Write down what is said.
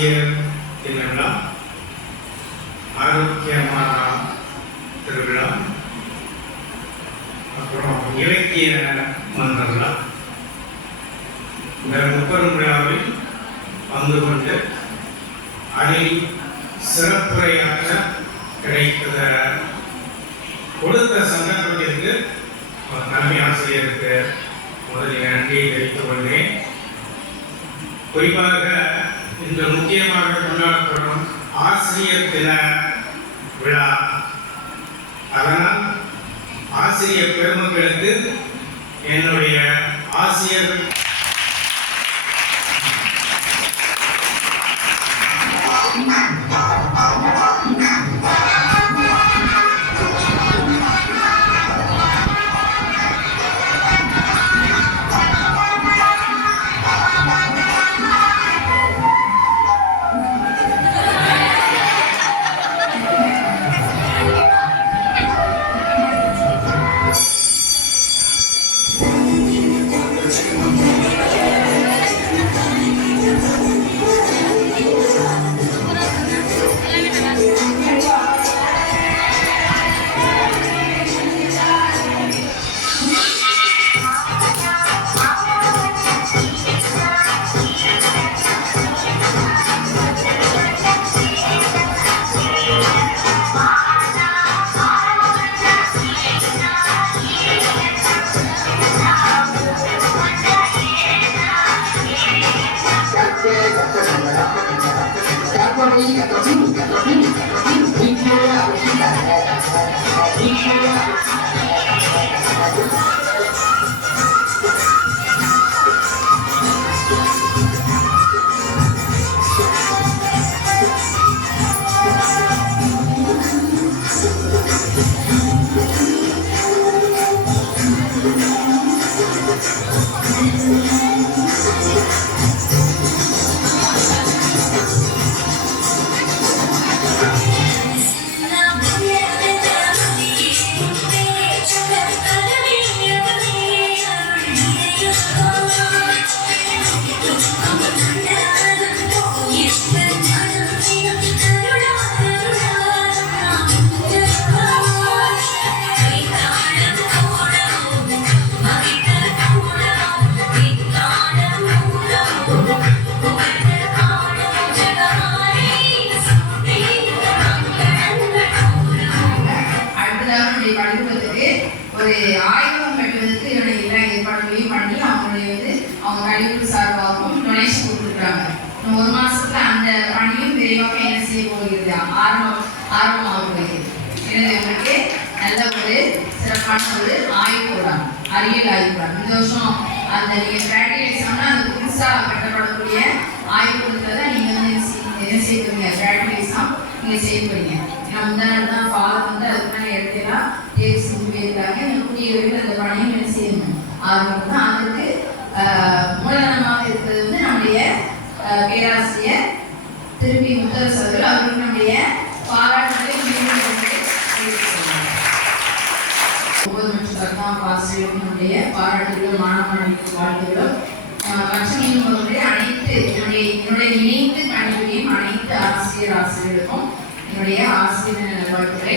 ஆசிரியர் திருவிழா, ஆரோக்கியமான திருவிழா, அப்புறம் இலக்கிய மன்ற விழா. இந்த 30 விழாவில் பங்கு கொண்டு அதில் சிறப்புரையாற்ற கிடைத்த கொடுத்த சந்தர்ப்பத்திற்கு தலைமை ஆசிரியருக்கு முதலில் நன்றியை தெரிவித்துக் கொள்கிறேன். குறிப்பாக இன்று முக்கியமாக கொண்டாடப்படும் ஆசிரியர் தின விழா. அதனால் ஆசிரியர் பெருமக்களுக்கு என்னுடைய ஆசிரியர் ஒரு ஆய்வகம் கட்டுவதற்கு என்னுடைய எல்லா ஏற்பாடுகளையும் பண்ணி அவங்களுடைய அவங்க கழிவு சார்பாகவும் டொனேஷன் கொடுத்துருக்காங்க. 1 மாசத்துல அந்த பணியும் விரைவாக என்ன செய்ய போகிறது, ஆர்வமாக போகிறது. எனவே உங்களுக்கு நல்ல ஒரு சிறப்பான ஒரு ஆய்வுக்கூடம், அறிவியல் ஆய்வுக்கூடம். இந்த வருஷம் அந்த நீங்கள் பிராக்டிகல் எக்ஸாம்னா அந்த புதுசாக கட்டப்படக்கூடிய ஆய்வுக்கூடத்தில் தான் நீங்கள் என்ன செய்ய போறீங்க, பிராக்டிகல் எக்ஸாம் நீங்கள் செய்ய போறீங்க. ஏன்னா முந்தாள் தான் ஃபாதர் அதுக்கான இடத்தெல்லாம் தேர்வு செஞ்சு போயிருக்காங்க. கூடிய விரைவில் அந்த பணியும் என்ன செய்யணும், ஆர்வம் தான். அதுக்கு மூலதனமாக இருக்கிறது நம்முடைய பேராசிரியர் திருப்பி முத்தரசு அவர்கள். அவருக்கு நம்முடைய பாராட்டுகளை 9 மற்றும் ஆசிரியர்களுடைய பாராட்டுகளும் மாணவர்களுக்கு வாழ்த்துகளும் மற்றும் இன்னும் அனைத்து என்னுடைய இணைந்து பணிபுரியும் அனைத்து ஆசிரியர்களுக்கும் என்னுடைய ஆசிரியர் வாழ்த்துக்களை